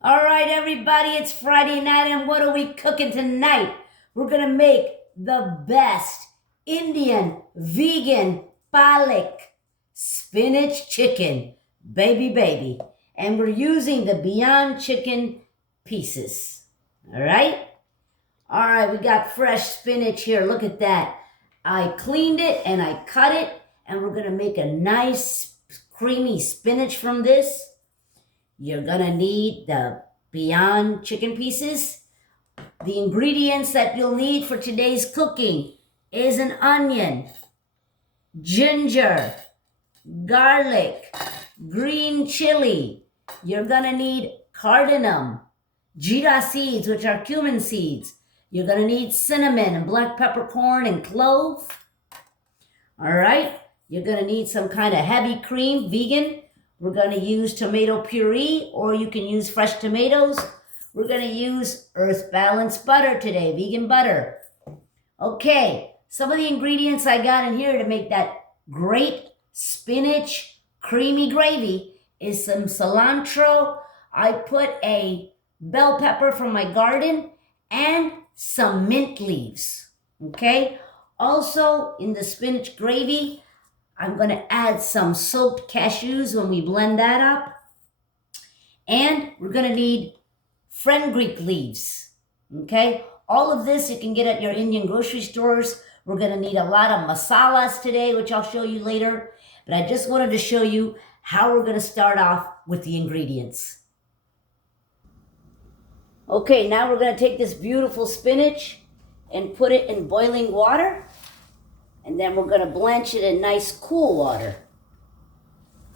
All right, everybody, it's Friday night, and what are we cooking tonight? We're gonna make the best Indian vegan palak spinach chicken, baby. And we're using the Beyond Chicken pieces. All right, we got fresh spinach here. Look at that. I cleaned it and I cut it, and we're gonna make a nice creamy spinach from this. You're gonna need the Beyond chicken pieces. The ingredients that you'll need for today's cooking is an onion, ginger, garlic, green chili. You're gonna need cardamom, jeera seeds, which are cumin seeds. You're gonna need cinnamon and black peppercorn and clove. All right, you're gonna need some kind of heavy cream, vegan. We're going to use tomato puree, or you can use fresh tomatoes. We're going to use earth balanced butter today, vegan butter. Okay, some of the ingredients I got in here to make that great spinach creamy gravy is some cilantro. I put a bell pepper from my garden and some mint leaves. Okay, also in the spinach gravy, I'm going to add some soaked cashews when we blend that up. And we're going to need fenugreek leaves. Okay? All of this you can get at your Indian grocery stores. We're going to need a lot of masalas today, which I'll show you later. But I just wanted to show you how we're going to start off with the ingredients. Okay, now we're going to take this beautiful spinach and put it in boiling water. And then we're going to blanch it in nice cool water.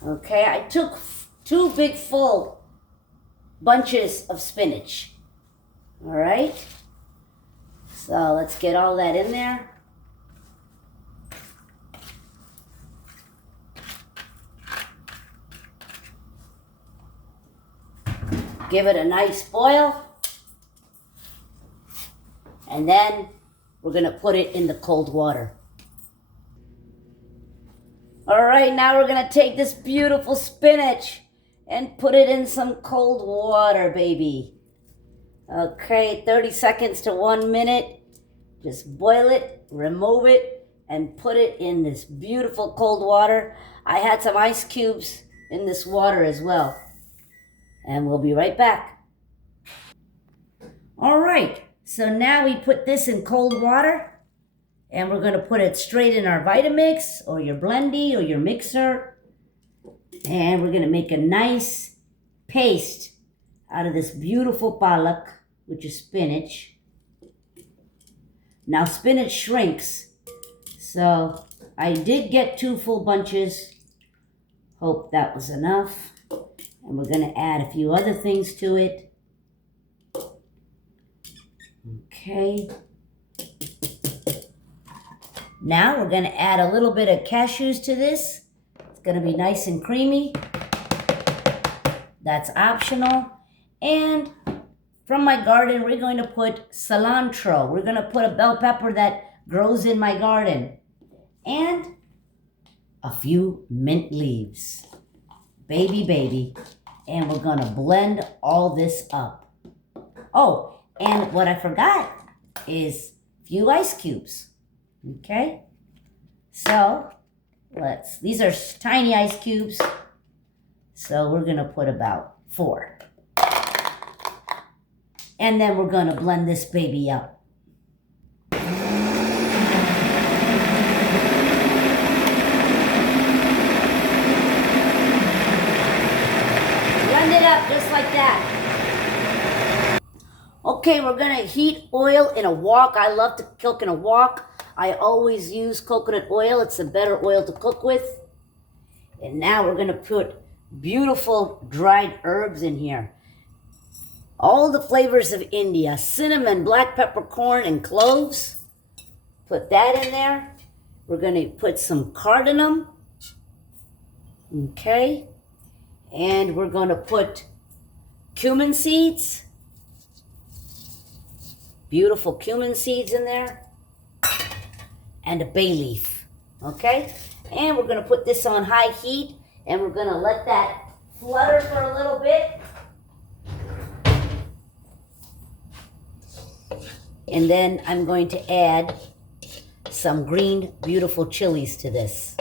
Okay, I took 2 big full bunches of spinach. All right, so let's get all that in there. Give it a nice boil. And then we're going to put it in the cold water. All right, now we're going to take this beautiful spinach and put it in some cold water, baby. Okay, 30 seconds to 1 minute. Just boil it, remove it, and put it in this beautiful cold water. I had some ice cubes in this water as well. And we'll be right back. All right, so now we put this in cold water. And we're going to put it straight in our Vitamix or your blendy or your mixer. And we're going to make a nice paste out of this beautiful palak, which is spinach. Now spinach shrinks. So I did get 2 full bunches. Hope that was enough. And we're going to add a few other things to it. Okay. Now we're going to add a little bit of cashews to this. It's going to be nice and creamy. That's optional. And from my garden, we're going to put cilantro. We're going to put a bell pepper that grows in my garden. And a few mint leaves. Baby. And we're going to blend all this up. Oh, and what I forgot is a few ice cubes. Okay, so these are tiny ice cubes, so we're going to put about 4. And then we're going to blend this baby up. Blend it up just like that. Okay, we're going to heat oil in a wok. I love to cook in a wok. I always use coconut oil. It's a better oil to cook with. And now we're going to put beautiful dried herbs in here. All the flavors of India. Cinnamon, black peppercorn, and cloves. Put that in there. We're going to put some cardamom. Okay. And we're going to put cumin seeds. Beautiful cumin seeds in there. And a bay leaf, okay? And we're gonna put this on high heat, and we're gonna let that flutter for a little bit. And then I'm going to add some green, beautiful chilies to this.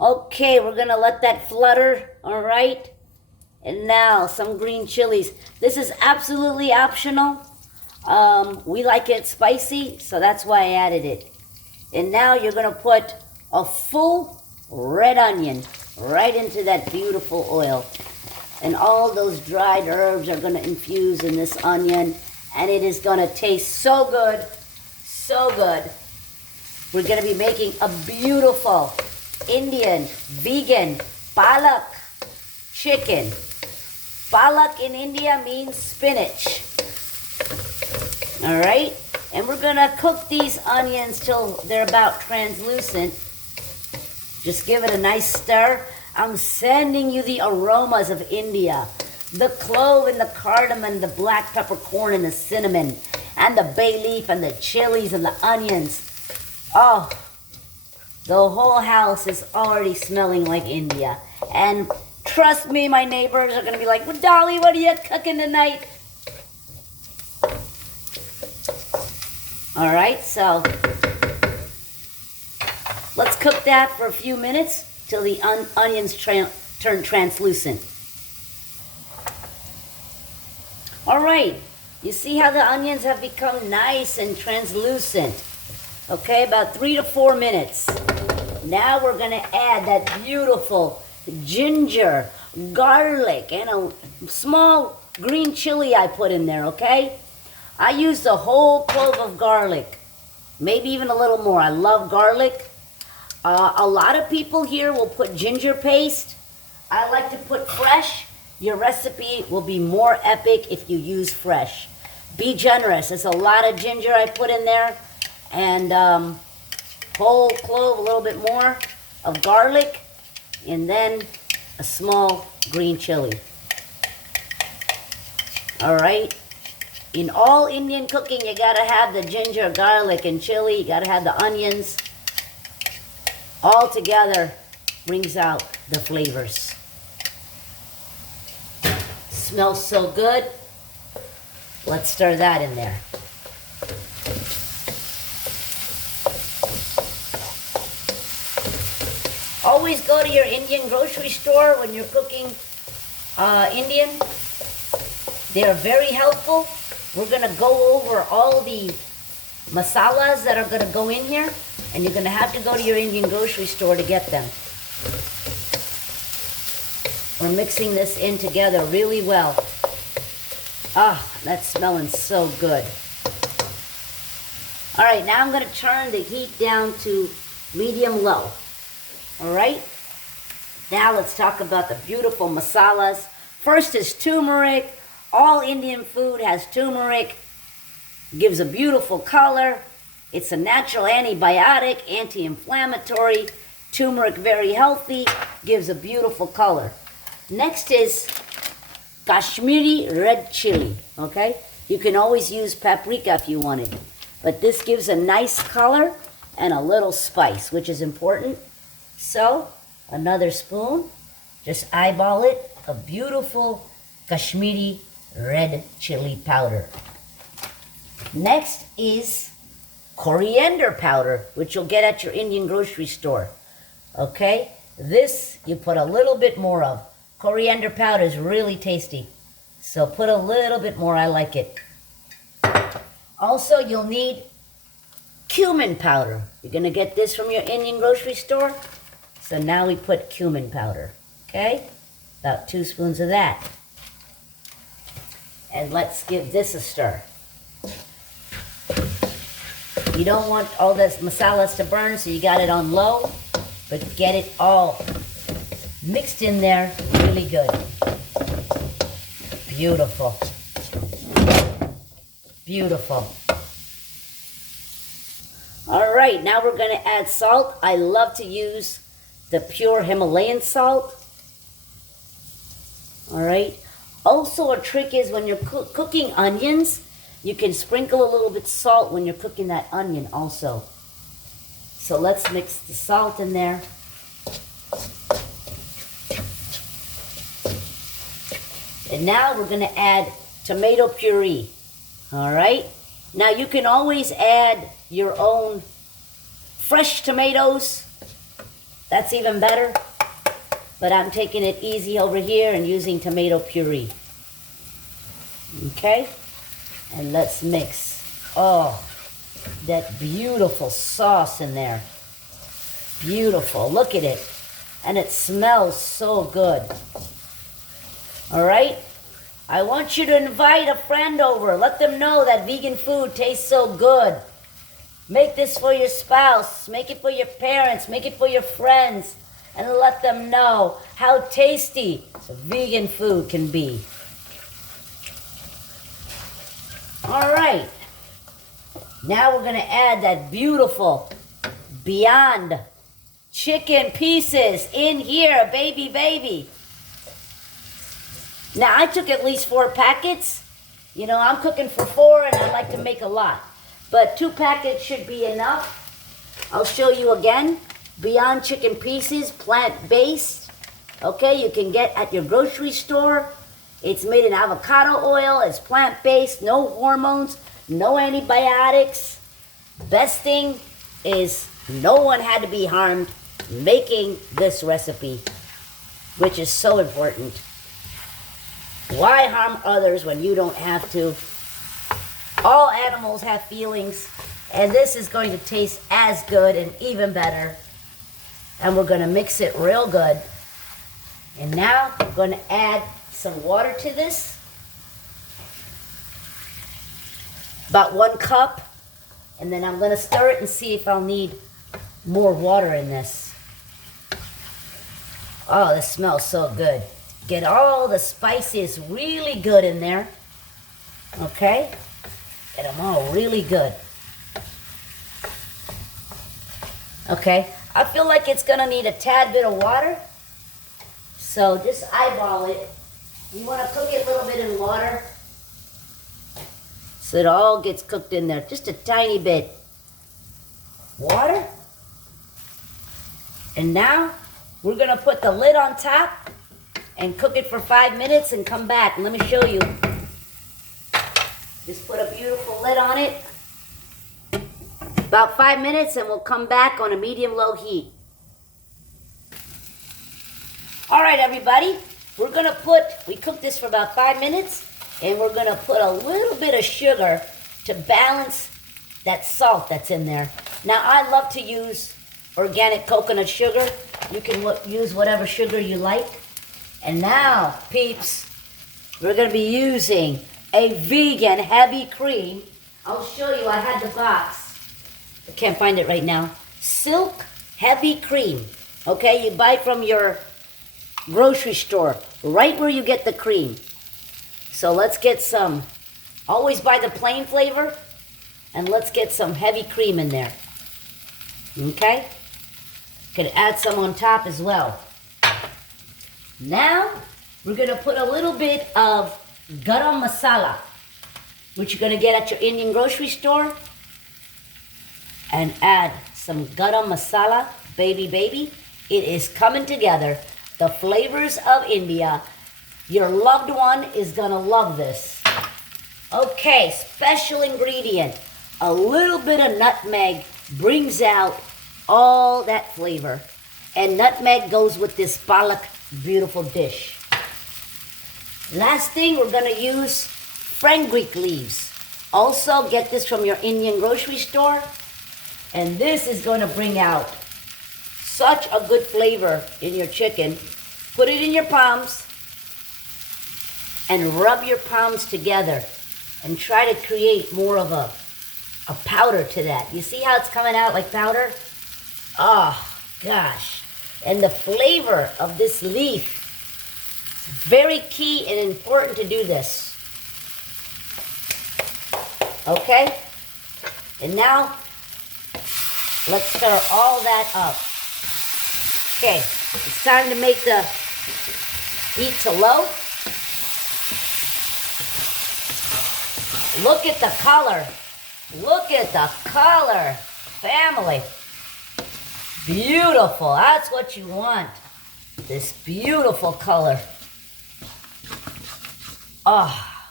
Okay, we're gonna let that flutter, all right? And now some green chilies. This is absolutely optional. We like it spicy, so that's why I added it. And now you're gonna put a full red onion right into that beautiful oil. And all those dried herbs are gonna infuse in this onion, and it is gonna taste so good, so good. We're gonna be making a beautiful Indian vegan palak chicken. Palak in India means spinach. All right, and we're gonna cook these onions till they're about translucent. Just give it a nice stir. I'm sending you the aromas of India. The clove and the cardamom and the black peppercorn and the cinnamon and the bay leaf and the chilies and the onions. Oh, the whole house is already smelling like India. And trust me, my neighbors are gonna be like, well, Dolly, what are you cooking tonight? All right, so let's cook that for a few minutes till the onions turn translucent. All right, you see how the onions have become nice and translucent. Okay, about 3 to 4 minutes. Now we're gonna add that beautiful ginger, garlic, and a small green chili I put in there, okay? I used a whole clove of garlic, maybe even a little more. I love garlic. A lot of people here will put ginger paste. I like to put fresh. Your recipe will be more epic if you use fresh. Be generous. There's a lot of ginger I put in there, and whole clove, a little bit more of garlic, and then a small green chili. All right. In all Indian cooking, you gotta have the ginger, garlic, and chili. You gotta have the onions. All together brings out the flavors. Smells so good. Let's stir that in there. Always go to your Indian grocery store when you're cooking Indian. They are very helpful. We're gonna go over all the masalas that are gonna go in here, and you're gonna have to go to your Indian grocery store to get them. We're mixing this in together really well. Ah, that's smelling so good. All right, now I'm gonna turn the heat down to medium-low. All right, now let's talk about the beautiful masalas. First is turmeric. All Indian food has turmeric. Gives a beautiful color. It's a natural antibiotic, anti-inflammatory. Turmeric, very healthy, gives a beautiful color. Next is Kashmiri red chili, okay? You can always use paprika if you want it, but this gives a nice color and a little spice, which is important. So, another spoon, just eyeball it, a beautiful Kashmiri red chili powder. Next is coriander powder, which you'll get at your Indian grocery store. Okay? This you put a little bit more of. Coriander powder is really tasty. So put a little bit more, I like it. Also, you'll need cumin powder. You're gonna get this from your Indian grocery store. So now we put cumin powder, okay? About 2 spoons of that. And let's give this a stir. You don't want all this masalas to burn, so you got it on low, but get it all mixed in there really good. Beautiful. Beautiful. All right, now we're going to add salt. I love to use the pure Himalayan salt. All right. Also, a trick is when you're cooking onions, you can sprinkle a little bit salt when you're cooking that onion also. So let's mix the salt in there. And now we're going to add tomato puree. All right. Now you can always add your own fresh tomatoes. That's even better. But I'm taking it easy over here and using tomato puree. Okay? And let's mix. Oh, that beautiful sauce in there. Beautiful. Look at it. And it smells so good. All right? I want you to invite a friend over. Let them know that vegan food tastes so good. Make this for your spouse. Make it for your parents. Make it for your friends. And let them know how tasty vegan food can be. All right. Now we're going to add that beautiful Beyond chicken pieces in here, baby. Now, I took at least 4 packets. You know, I'm cooking for 4 and I like to make a lot. But 2 packets should be enough. I'll show you again. Beyond chicken pieces, plant-based. Okay, you can get at your grocery store. It's made in avocado oil. It's plant-based, no hormones, no antibiotics. Best thing is no one had to be harmed making this recipe, which is so important. Why harm others when you don't have to? All animals have feelings, and this is going to taste as good and even better. And we're going to mix it real good. And now we're going to add some water to this. About 1 cup. And then I'm going to stir it and see if I'll need more water in this. Oh, this smells so good. Get all the spices really good in there. Okay? Get them all really good. Okay? I feel like it's going to need a tad bit of water. So just eyeball it. You want to cook it a little bit in water so it all gets cooked in there. Just a tiny bit. Water. And now we're going to put the lid on top and cook it for 5 minutes and come back. And let me show you. Just put a beautiful lid on it. About 5 minutes and we'll come back on a medium-low heat. All right, everybody. We're going to we cooked this for about 5 minutes, and we're going to put a little bit of sugar to balance that salt that's in there. Now, I love to use organic coconut sugar. You can use whatever sugar you like. And now, peeps, we're going to be using a vegan heavy cream. I'll show you. I had the box. I can't find it right now. Silk heavy cream. Okay, you buy from your grocery store, right where you get the cream. So let's get some. Always buy the plain flavor, and let's get some heavy cream in there. Okay? Could add some on top as well. Now, we're going to put a little bit of garam masala, which you're going to get at your Indian grocery store, and add some garam masala, baby. It is coming together. The flavors of India. Your loved one is going to love this. Okay, special ingredient. A little bit of nutmeg brings out all that flavor. And nutmeg goes with this palak beautiful dish. Last thing, we're going to use fenugreek leaves. Also, get this from your Indian grocery store. And this is going to bring out such a good flavor in your chicken. Put it in your palms and rub your palms together and try to create more of a powder to that. You see how it's coming out like powder? Oh, gosh. And the flavor of this leaf, it's very key and important to do this. Okay? And now, let's stir all that up. Okay, it's time to make the heat to low. Look at the color. Look at the color, family. Beautiful. That's what you want. This beautiful color. Oh,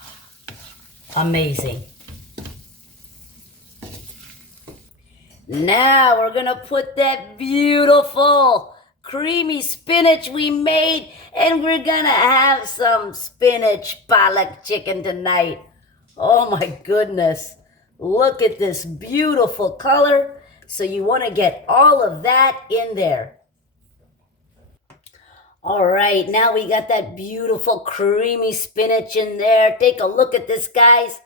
amazing. Now we're gonna put that beautiful creamy spinach we made, and we're gonna have some spinach palak chicken tonight. Oh my goodness. Look at this beautiful color. So you want to get all of that in there. All right, now we got that beautiful creamy spinach in there. Take a look at this, guys.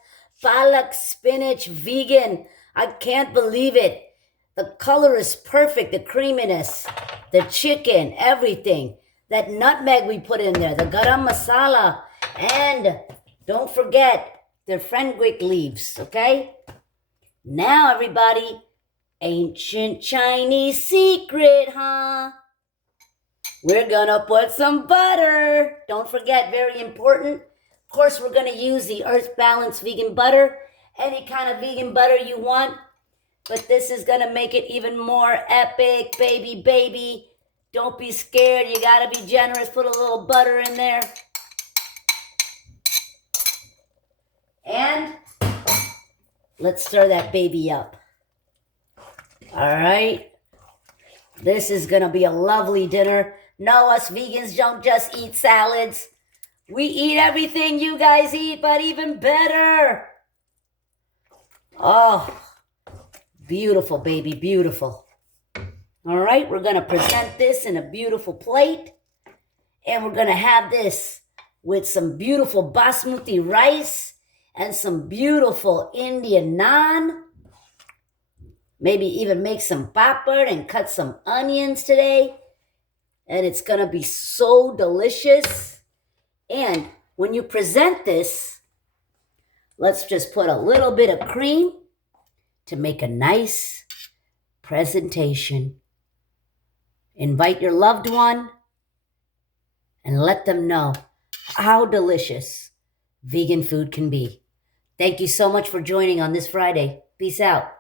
Palak spinach vegan. I can't believe it. The color is perfect, the creaminess, the chicken, everything. That nutmeg we put in there, the garam masala, and don't forget the fenugreek leaves, okay? Now, everybody, ancient Chinese secret, huh? We're gonna put some butter. Don't forget, very important. Of course, we're gonna use the Earth Balance vegan butter. Any kind of vegan butter you want. But this is gonna make it even more epic, baby. Don't be scared. You gotta be generous. Put a little butter in there. And let's stir that baby up. All right. This is gonna be a lovely dinner. No, us vegans don't just eat salads. We eat everything you guys eat, but even better. Oh, beautiful, baby, beautiful. All right, we're gonna present this in a beautiful plate. And we're gonna have this with some beautiful basmati rice and some beautiful Indian naan. Maybe even make some papad and cut some onions today. And it's gonna be so delicious. And when you present this, let's just put a little bit of cream to make a nice presentation. Invite your loved one and let them know how delicious vegan food can be. Thank you so much for joining on this Friday. Peace out.